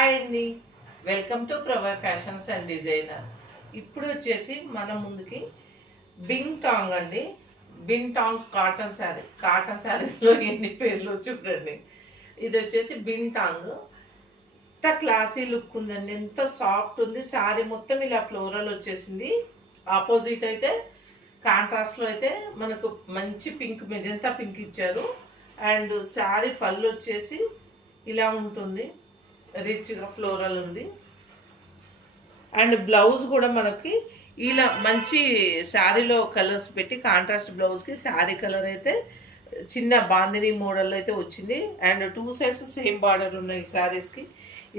Hi అండి, welcome to Pravai fashions and designer. ఇప్పుడు వచ్చేసి మన ముందుకి బింగ్ టాంగ్ అండి. బింగ్ టాంగ్ కాటన్ శారీస్లో ఎన్ని పేర్లు చూడండి. ఇది వచ్చేసి బింగ్ టాంగ్. ఎంత క్లాసీ లుక్ ఉందండి, ఎంత సాఫ్ట్ ఉంది. శారీ మొత్తం ఇలా ఫ్లోరల్ వచ్చేసింది. ఆపోజిట్ అయితే కాంట్రాస్ట్లో అయితే మనకు మంచి పింక్, మెజంతా పింక్ ఇచ్చారు. అండ్ శారీ పళ్ళు వచ్చేసి ఇలా ఉంటుంది, రిచ్గా ఫ్లోరల్ ఉంది. అండ్ బ్లౌజ్ కూడా మనకి ఇలా మంచి శారీలో కలర్స్ పెట్టి కాంట్రాస్ట్ బ్లౌజ్కి శారీ కలర్ అయితే చిన్న బాందిని మోడల్ అయితే వచ్చింది. అండ్ 2 సైడ్స్ సేమ్ బార్డర్ ఉన్నాయి శారీస్కి.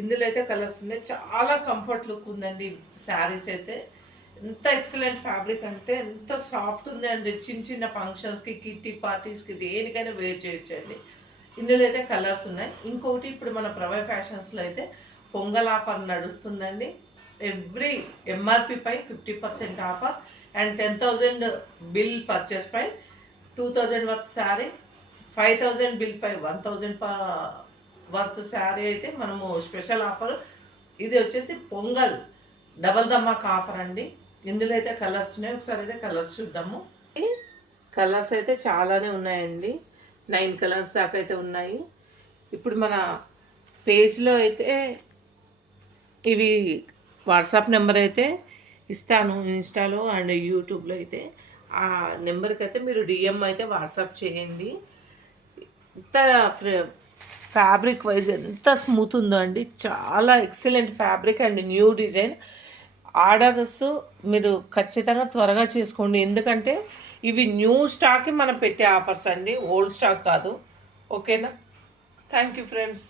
ఇందులో అయితే కలర్స్ ఉన్నాయి. చాలా కంఫర్ట్ లుక్ ఉందండి శారీస్ అయితే. ఎంత ఎక్సలెంట్ ఫ్యాబ్రిక్ అంటే ఎంత సాఫ్ట్ ఉంది అండి. చిన్న చిన్న ఫంక్షన్స్కి, కిట్టి పార్టీస్కి, దేనికైనా వేర్ చేయొచ్చండి. ఇందులో అయితే కలర్స్ ఉన్నాయి. ఇంకొకటి ఇప్పుడు మన ప్రవై ఫ్యాషన్స్లో అయితే పొంగల్ ఆఫర్ నడుస్తుందండి. ఎవ్రీ ఎంఆర్పి పై 50% ఆఫర్ అండ్ 10,000 బిల్ పర్చేస్ పై 2,000 వర్త్ శారీ, 5,000 బిల్ పై 1,000 వర్త్ శారీ అయితే మనము స్పెషల్ ఆఫర్. ఇది వచ్చేసి పొంగల్ డబల్ ధమాకా ఆఫర్ అండి. ఇందులో అయితే కలర్స్ ఉన్నాయి. ఒకసారి అయితే కలర్స్ చూద్దాము. కలర్స్ అయితే చాలానే ఉన్నాయండి. 9 కలర్స్ దాకా అయితే ఉన్నాయి. ఇప్పుడు మన పేజ్లో అయితే ఇవి వాట్సాప్ నెంబర్ అయితే ఇస్తాను, ఇన్స్టాలో అండ్ యూట్యూబ్లో అయితే. ఆ నెంబర్కి అయితే మీరు డిఎం అయితే వాట్సాప్ చేయండి. ఇంత ఫ్యాబ్రిక్ వైజ్ ఎంత స్మూత్ ఉందో అండి. చాలా excellent fabric and new design. Orders మీరు ఖచ్చితంగా త్వరగా చేసుకోండి, ఎందుకంటే ఇవి న్యూ స్టాక్కి మనం పెట్టే ఆఫర్స్ అండి, ఓల్డ్ స్టాక్ కాదు. ఓకేనా? Thank you friends.